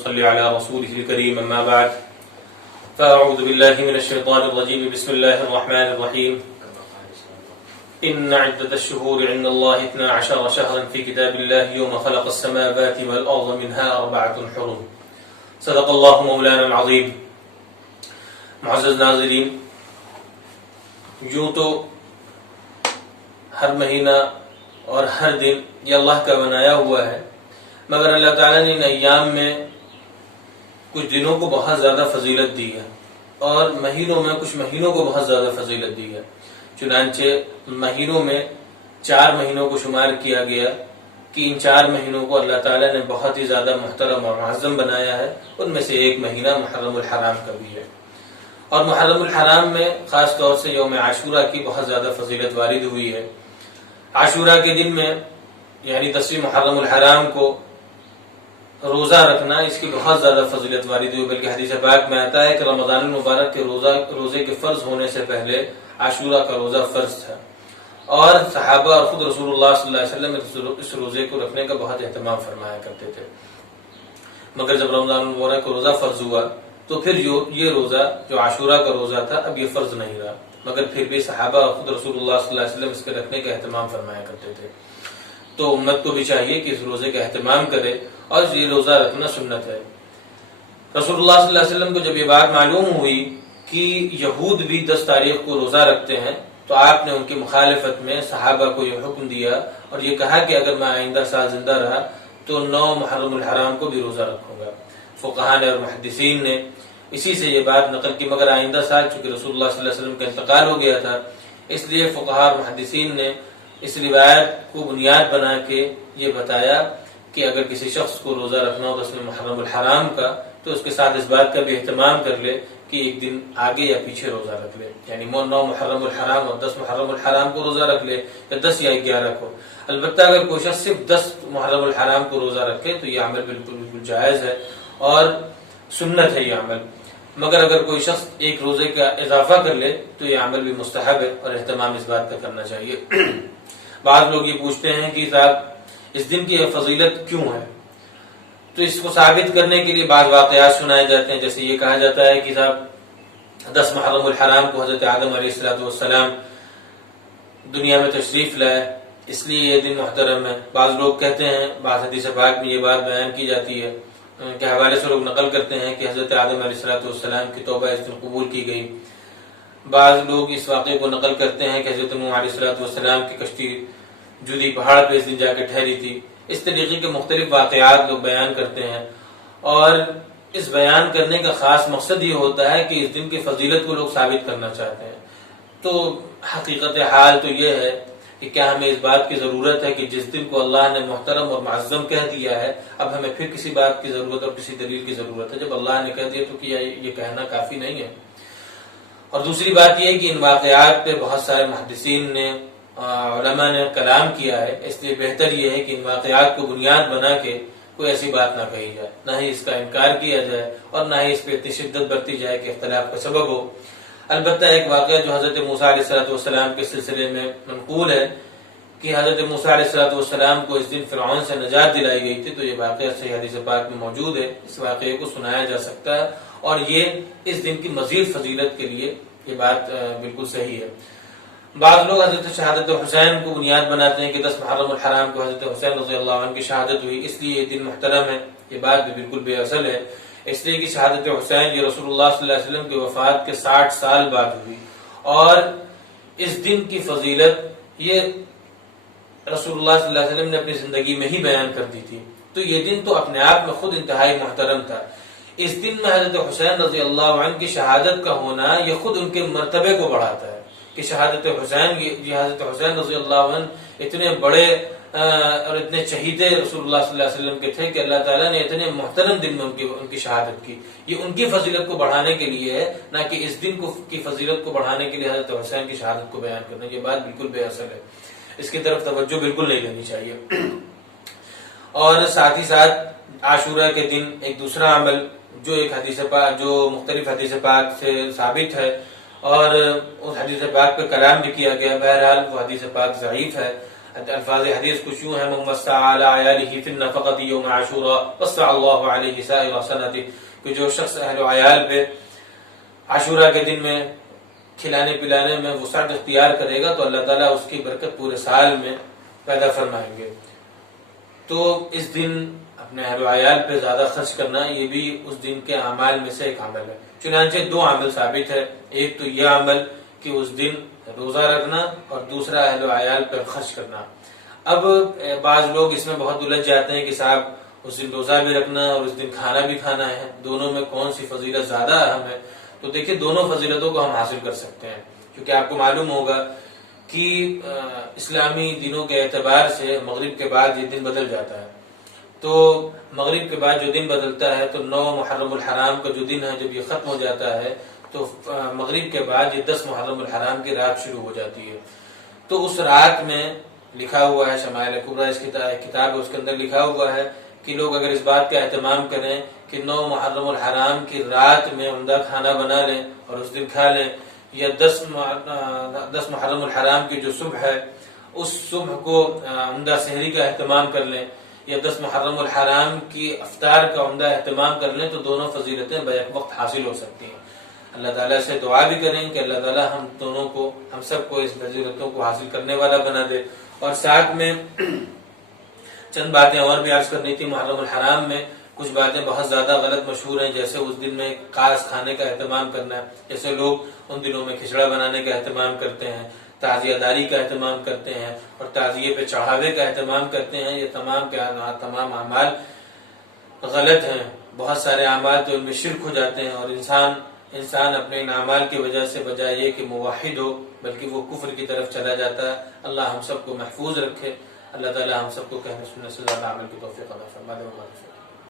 صلی علی رسوله الكریم اما بعد فاعوذ باللہ من الشیطان الرجیم بسم اللہ الرحمن الرحیم ان عدة الشهور عند الله 12 شهرا في كتاب الله يوم خلق السماوات والأرض منها 4 حرم صدق اللہ مولانا العظیم. معزز ناظرین، یوں تو ہر مہینہ اور ہر دن یہ اللہ کا بنایا ہوا ہے، مگر اللہ تعالیٰ نے ان ایام میں کچھ دنوں کو بہت زیادہ فضیلت دی ہے اور مہینوں میں کچھ مہینوں کو بہت زیادہ فضیلت دی ہے. چنانچہ مہینوں میں 4 مہینوں کو شمار کیا گیا کہ ان 4 مہینوں کو اللہ تعالیٰ نے بہت ہی زیادہ محترم اور معظم بنایا ہے. ان میں سے ایک مہینہ محرم الحرام کا بھی ہے، اور محرم الحرام میں خاص طور سے یوم عاشورہ کی بہت زیادہ فضیلت وارد ہوئی ہے. عاشورہ کے دن میں یعنی 10 محرم الحرام کو روزہ رکھنا، اس کی بہت زیادہ فضیلت وارد ہوئی، بلکہ حدیث پاک میں آتا ہے کہ رمضان المبارک کے روزے کے فرض ہونے سے پہلے عاشورہ کا روزہ فرض تھا، اور صحابہ اور خود رسول اللہ صلی اللہ علیہ وسلم اس روزے کو رکھنے کا بہت اہتمام فرمایا کرتے تھے. مگر جب رمضان المبارک کا روزہ فرض ہوا تو پھر یہ روزہ جو عاشورہ کا روزہ تھا اب یہ فرض نہیں رہا، مگر پھر بھی صحابہ اور خود رسول اللہ صلی اللہ علیہ وسلم اس کے رکھنے کا اہتمام فرمایا کرتے تھے. تو امت کو بھی چاہیے کہ اس روزے کا اہتمام کرے، اور یہ روزہ رکھنا سنت ہے. رسول اللہ صلی اللہ علیہ وسلم کو جب یہ بات معلوم ہوئی کہ یہود بھی 10 تاریخ کو روزہ رکھتے ہیں تو آپ نے ان کی مخالفت میں صحابہ کو یہ حکم دیا اور یہ کہا کہ اگر میں آئندہ سال زندہ رہا تو 9 محرم الحرام کو بھی روزہ رکھوں گا. فقہاء نے اور محدثین نے اسی سے یہ بات نقل کی، مگر آئندہ سال چونکہ رسول اللہ صلی اللہ علیہ وسلم کا انتقال ہو گیا تھا، اس لیے فقہاء اور محدثین نے اس روایت کو بنیاد بنا کے یہ بتایا کہ اگر کسی شخص کو روزہ رکھنا ہو 10 محرم الحرام کا تو اس کے ساتھ اس بات کا بھی اہتمام کر لے کہ ایک دن آگے یا پیچھے روزہ رکھ لے، یعنی 9 محرم الحرام اور 10 محرم الحرام کو روزہ رکھ لے، یا 10 یا 11 کو. البتہ اگر کوئی شخص صرف 10 محرم الحرام کو روزہ رکھے تو یہ عمل بالکل جائز ہے اور سنت ہے یہ عمل. مگر اگر کوئی شخص ایک روزے کا اضافہ کر لے تو یہ عمل بھی مستحب ہے اور اہتمام اس بات کا کرنا چاہیے. بعض لوگ یہ پوچھتے ہیں کہ صاحب اس دن کی فضیلت کیوں ہے، تو اس کو ثابت کرنے کے لیے بعض واقعات سنائے جاتے ہیں. جیسے یہ کہا جاتا ہے کہ صاحب 10 محرم الحرام کو حضرت آدم علیہ السلام دنیا میں تشریف لائے، اس لیے یہ دن محترم ہے. بعض لوگ کہتے ہیں، بعض حدیث پاک میں یہ بات بیان کی جاتی ہے کے حوالے سے لوگ نقل کرتے ہیں کہ حضرت آدم علیہ السلام کی توبہ اس دن قبول کی گئی. بعض لوگ اس واقعے کو نقل کرتے ہیں کہ حضرت نوح علیہ السلام کی کشتی جودی پہاڑ پہ اس دن جا کے ٹھہری تھی. اس طریقے کے مختلف واقعات لوگ بیان کرتے ہیں، اور اس بیان کرنے کا خاص مقصد یہ ہوتا ہے کہ اس دن کی فضیلت کو لوگ ثابت کرنا چاہتے ہیں. تو حقیقت حال تو یہ ہے کہ کیا ہمیں اس بات کی ضرورت ہے کہ جس دن کو اللہ نے محترم اور معظم کہہ دیا ہے اب ہمیں پھر کسی بات کی ضرورت اور کسی دلیل کی ضرورت ہے؟ جب اللہ نے کہہ دیا تو کیا یہ کہنا کافی نہیں ہے؟ اور دوسری بات یہ ہے کہ ان واقعات پہ بہت سارے محدثین نے علماء نے کلام کیا ہے، اس لیے بہتر یہ ہے کہ ان واقعات کو بنیاد بنا کے کوئی ایسی بات نہ کہی جائے، نہ ہی اس کا انکار کیا جائے اور نہ ہی اس پہ اتنی شدت برتی جائے کہ اختلاف کا سبب ہو. البتہ ایک واقعہ جو حضرت موسیٰ علیہ السلام کے سلسلے میں منقول ہے کہ حضرت موسیٰ علیہ السلام کو اس دن فرعون سے نجات دلائی گئی تھی، تو یہ واقعہ صحیح حدیث پاک میں موجود ہے. اس واقعے کو سنایا جا سکتا ہے اور یہ اس دن کی مزید فضیلت کے لیے یہ بات بالکل صحیح ہے. بعض لوگ حضرت شہادت حسین کو بنیاد بناتے ہیں کہ 10 محرم الحرام کو حضرت حسین رضی اللہ عنہ کی شہادت ہوئی، اس لیے یہ دن محترم ہے. یہ بات بھی بالکل بے اصل ہے، اس لیے کہ شہادت حسین یہ رسول اللہ صلی اللہ علیہ وسلم کی وفات کے 60 سال بعد ہوئی، اور اس دن کی فضیلت یہ رسول اللہ صلی اللہ علیہ وسلم نے اپنی زندگی میں ہی بیان کر دی تھی. تو یہ دن تو اپنے آپ میں خود انتہائی محترم تھا. اس دن میں حضرت حسین رضی اللہ عنہ کی شہادت کا ہونا یہ خود ان کے مرتبے کو بڑھاتا ہے کہ شہادت حسین، یہ حضرت حسین رضی اللہ عنہ اتنے بڑے اور اتنے چہیتے رسول اللہ صلی اللہ علیہ وسلم کے تھے کہ اللہ تعالیٰ نے اتنے محترم دن میں ان کی شہادت کی. یہ ان کی فضیلت کو بڑھانے کے لیے ہے، نہ کہ اس دن کی فضیلت کو بڑھانے کے لیے حضرت حسین کی شہادت کو بیان کرنا. یہ بات بالکل بے اصل ہے، اس کی طرف توجہ بالکل نہیں لینی چاہیے. اور ساتھ ہی ساتھ عاشورہ کے دن ایک دوسرا عمل جو ایک حدیث پاک، جو مختلف حدیث پاک سے ثابت ہے اور اس حدیث پاک پہ کلام بھی کیا گیا، بہرحال وہ حدیث پاک ضعیف ہے، الفاظ حدیث کچھ یوں ہیں: من وسع علی عیالہ فی النفقۃ یوم عاشوراء وسع اللہ علیہ سائر سنتہ، کہ جو شخص اہل و عیال پہ عاشورہ کے دن میں کھلانے پلانے میں وسعت اختیار کرے گا تو اللہ تعالیٰ اس کی برکت پورے سال میں پیدا فرمائیں گے۔ تو اس دن اپنے اہل و عیال پہ زیادہ خرچ کرنا یہ بھی اس دن کے اعمال میں سے ایک عمل ہے۔ چنانچہ دو عمل ثابت ہے، ایک تو یہ عمل کہ اس دن روزہ رکھنا، اور دوسرا اہل و عیال پر خرچ کرنا۔ اب بعض لوگ اس میں بہت الجھ جاتے ہیں کہ صاحب اس دن روزہ بھی رکھنا اور اس دن کھانا بھی کھانا ہے، دونوں میں کون سی فضیلت زیادہ اہم ہے؟ تو دیکھیں دونوں فضیلتوں کو ہم حاصل کر سکتے ہیں، کیونکہ آپ کو معلوم ہوگا کہ اسلامی دنوں کے اعتبار سے مغرب کے بعد یہ دن بدل جاتا ہے۔ تو مغرب کے بعد جو دن بدلتا ہے تو 9 محرم الحرام کا جو دن ہے جب یہ ختم ہو جاتا ہے تو مغرب کے بعد یہ 10 محرم الحرام کی رات شروع ہو جاتی ہے۔ تو اس رات میں لکھا ہوا ہے، شمائل کبریٰ اس کتاب ہے، اس کے اندر لکھا ہوا ہے کہ لوگ اگر اس بات کا اہتمام کریں کہ 9 محرم الحرام کی رات میں عمدہ کھانا بنا لیں اور اس دن کھا لیں، یا 10 محرم الحرام کی جو صبح ہے اس صبح کو عمدہ سحری کا اہتمام کر لیں، یا 10 محرم الحرام کی افطار کا عمدہ اہتمام کر لیں، تو دونوں فضیلتیں بیک وقت حاصل ہو سکتی ہیں۔ اللہ تعالیٰ سے دعا بھی کریں کہ اللہ تعالیٰ ہم دونوں کو، ہم سب کو اس فضیلتوں کو حاصل کرنے والا بنا دے۔ اور ساتھ میں چند باتیں اور بھی عرض کرنی تھی۔ محرم الحرام میں کچھ باتیں بہت زیادہ غلط مشہور ہیں، جیسے اس دن میں خاص کھانے کا اہتمام کرنا ہے، جیسے لوگ ان دنوں میں کھچڑا بنانے کا اہتمام کرتے ہیں، تعزیہ داری کا اہتمام کرتے ہیں اور تعزیے پہ چڑھاوے کا اہتمام کرتے ہیں۔ یہ تمام اعمال غلط ہیں۔ بہت سارے اعمال تو ان میں شرک ہو جاتے ہیں، اور انسان اپنے ان اعمال کی وجہ سے بجائے یہ کہ موحد ہو بلکہ وہ کفر کی طرف چلا جاتا ہے۔ اللہ ہم سب کو محفوظ رکھے، اللہ تعالی ہم سب کو کہنے سننے سے زیادہ عمل کی توفیق عطا فرما دے۔